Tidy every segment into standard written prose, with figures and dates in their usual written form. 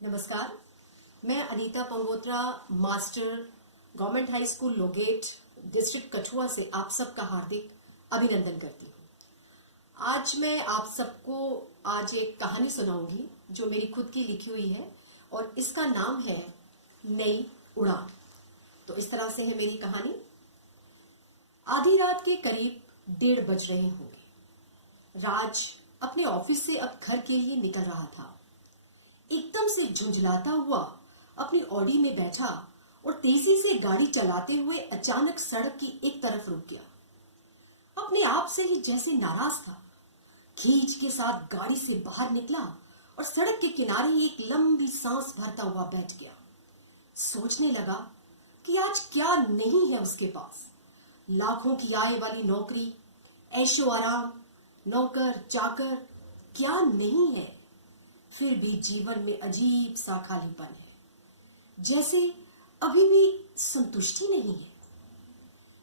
नमस्कार, मैं Anita Pangotra, master, government high school Logate, district Kathua से आप सबका हार्दिक अभिनंदन करती हूँ। आज मैं आप सबको एक कहानी सुनाऊंगी जो मेरी खुद की लिखी हुई है और इसका नाम है नई उड़ान। तो इस तरह से है मेरी कहानी। आधी रात के करीब 1:30 बज रहे होंगे। राज अपने ऑफिस से अब घर के लिए निकल रहा था। एकदम से झुंझलाता हुआ अपनी ऑडी में बैठा और तेजी से गाड़ी चलाते हुए अचानक सड़क की एक तरफ रुक गया। अपने आप से ही जैसे नाराज था, खींच के साथ गाड़ी से बाहर निकला और सड़क के किनारे एक लंबी सांस भरता हुआ बैठ गया। सोचने लगा कि आज क्या नहीं है उसके पास। लाखों की आय वाली नौकरी, ऐशो आराम, नौकर चाकर, क्या नहीं है। फिर भी जीवन में अजीब सा खालीपन है, जैसे अभी भी संतुष्टि नहीं है।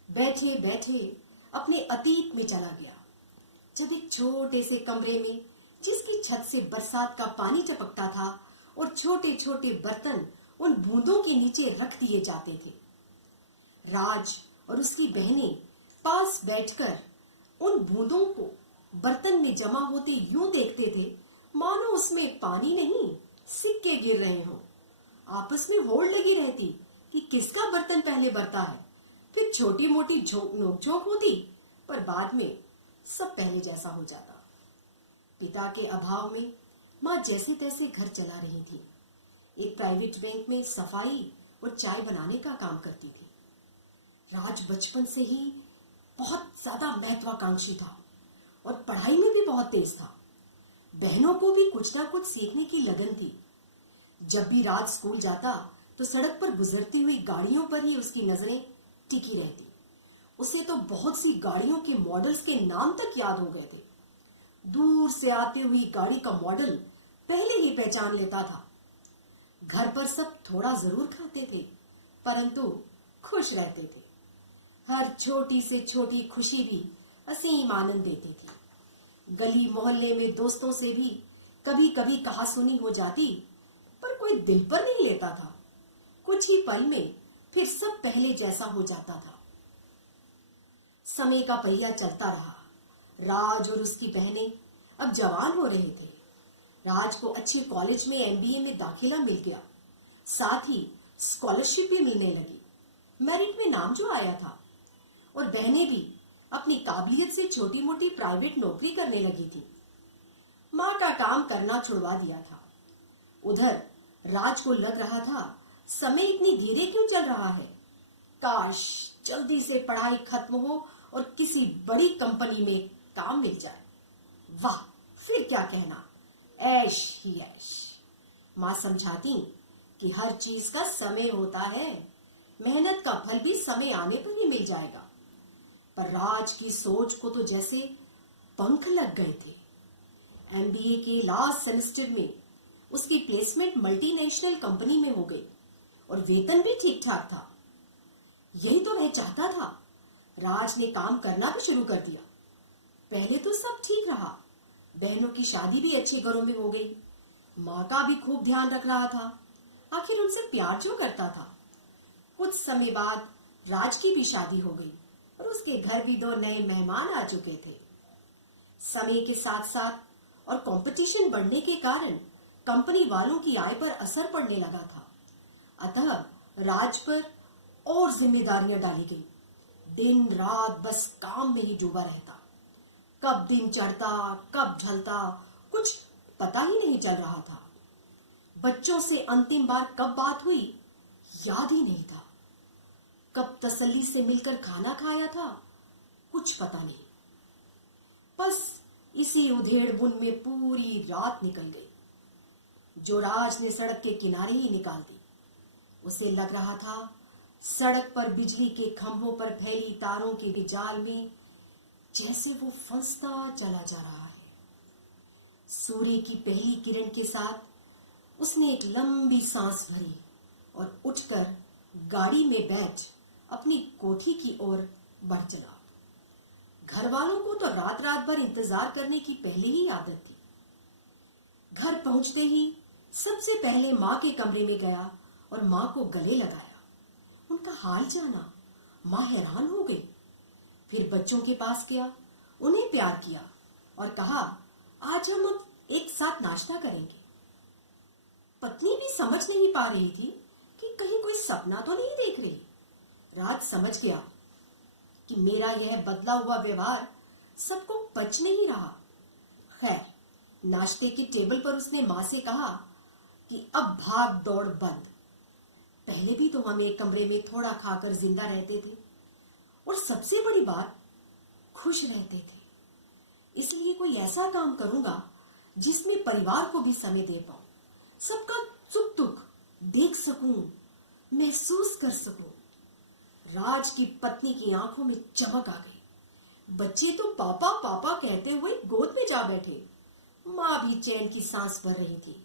बैठे बैठे अपने अतीत में चला गया, जब एक छोटे से कमरे में जिसकी छत से बरसात का पानी टपकता था और छोटे छोटे बर्तन उन बूंदों के नीचे रख दिए जाते थे। राज और उसकी बहनें पास बैठकर उन बूंदों को बर्तन में जमा होते यूं देखते थे मानो उसमें पानी नहीं सिक्के गिर रहे हों। आपस में होड़ लगी रहती कि किसका बर्तन पहले भरता है। फिर छोटी मोटी नोकझोंक होती, पर बाद में सब पहले जैसा हो जाता। पिता के अभाव में माँ जैसे तैसे घर चला रही थी। एक प्राइवेट बैंक में सफाई और चाय बनाने का काम करती थी। राज बचपन से ही बहुत ज्यादा महत्वाकांक्षी था और पढ़ाई में भी बहुत तेज था। बहनों को भी कुछ ना कुछ सीखने की लगन थी। जब भी राज स्कूल जाता तो सड़क पर गुजरती हुई गाड़ियों पर ही उसकी नजरें टिकी रहती। उसे तो बहुत सी गाड़ियों के मॉडल्स के नाम तक याद हो गए थे। दूर से आती हुई गाड़ी का मॉडल पहले ही पहचान लेता था। घर पर सब थोड़ा जरूर खाते थे, परंतु खुश रहते थे। हर छोटी से छोटी खुशी भी असीम आनंद देती थी। गली मोहल्ले में दोस्तों से भी कभी कभी कहासुनी हो जाती, पर कोई दिल पर नहीं लेता था। कुछ ही पल में फिर सब पहले जैसा हो जाता था। समय का पहिया चलता रहा। राज और उसकी बहनें अब जवान हो रहे थे। राज को अच्छे कॉलेज में एमबीए में दाखिला मिल गया, साथ ही स्कॉलरशिप भी मिलने लगी। मेरिट में नाम जो आया था, और बहनें भी अपनी काबिलियत से छोटी मोटी प्राइवेट नौकरी करने लगी थी। माँ का काम करना छुड़वा दिया था। उधर राज को लग रहा था समय इतनी धीरे क्यों चल रहा है। काश जल्दी से पढ़ाई खत्म हो और किसी बड़ी कंपनी में काम मिल जाए। वाह, फिर क्या कहना, ऐश ही ऐश। माँ समझाती कि हर चीज का समय होता है, मेहनत का फल भी समय आने पर ही मिल जाएगा। पर राज की सोच को तो जैसे पंख लग गए थे। एमबीए के लास्ट सेमेस्टर में उसकी प्लेसमेंट मल्टीनेशनल कंपनी में हो गई और वेतन भी ठीक ठाक था। यही तो वह चाहता था। राज ने काम करना भी शुरू कर दिया। पहले तो सब ठीक रहा। बहनों की शादी भी अच्छे घरों में हो गई। माँ का भी खूब ध्यान रख रहा था, आखिर उनसे प्यार जो करता था। कुछ समय बाद राज की भी शादी हो गई और उसके घर भी 2 नए मेहमान आ चुके थे। समय के साथ साथ और कंपटीशन बढ़ने के कारण कंपनी वालों की आय पर असर पड़ने लगा था। अतः राज पर और जिम्मेदारियां डाली गई। दिन रात बस काम में ही डूबा रहता। कब दिन चढ़ता कब ढलता कुछ पता ही नहीं चल रहा था। बच्चों से अंतिम बार कब बात हुई याद ही नहीं था। कब तसल्ली से मिलकर खाना खाया था कुछ पता नहीं। बस इसी उधेड़-बुन में पूरी रात निकल गई, जो राज ने सड़क के किनारे ही निकाल दी। उसे लग रहा था सड़क पर बिजली के खंभों पर फैली तारों के भी जाल में जैसे वो फंसता चला जा रहा है। सूर्य की पहली किरण के साथ उसने एक लंबी सांस भरी और उठकर गाड़ी में बैठ अपनी कोठी की ओर बढ़ चला। घर वालों को तो रात रात भर इंतजार करने की पहले ही आदत थी। घर पहुंचते ही सबसे पहले माँ के कमरे में गया और माँ को गले लगाया। उनका हाल जाना। माँ हैरान हो गई। फिर बच्चों के पास गया, उन्हें प्यार किया और कहा, आज हम अब एक साथ नाश्ता करेंगे। पत्नी भी समझ नहीं पा रही थी कि कहीं कोई सपना तो नहीं देख रही। राज समझ गया कि मेरा यह बदला हुआ व्यवहार सबको पच नहीं रहा। खैर, नाश्ते की टेबल पर उसने माँ से कहा कि अब भाग दौड़ बंद। पहले भी तो हम एक कमरे में थोड़ा खाकर जिंदा रहते थे और सबसे बड़ी बात, खुश रहते थे। इसलिए कोई ऐसा काम करूंगा जिसमें परिवार को भी समय दे पाऊं, सबका सुख दुख देख सकूं, महसूस कर सकूं। राज की पत्नी की आंखों में चमक आ गई। बच्चे तो पापा पापा कहते हुए गोद में जा बैठे। मां भी चैन की सांस भर रही थी।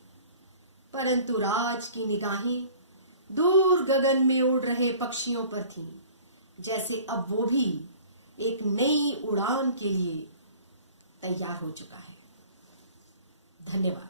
परंतु राज की निगाहें दूर गगन में उड़ रहे पक्षियों पर थीं, जैसे अब वो भी एक नई उड़ान के लिए तैयार हो चुका है। धन्यवाद।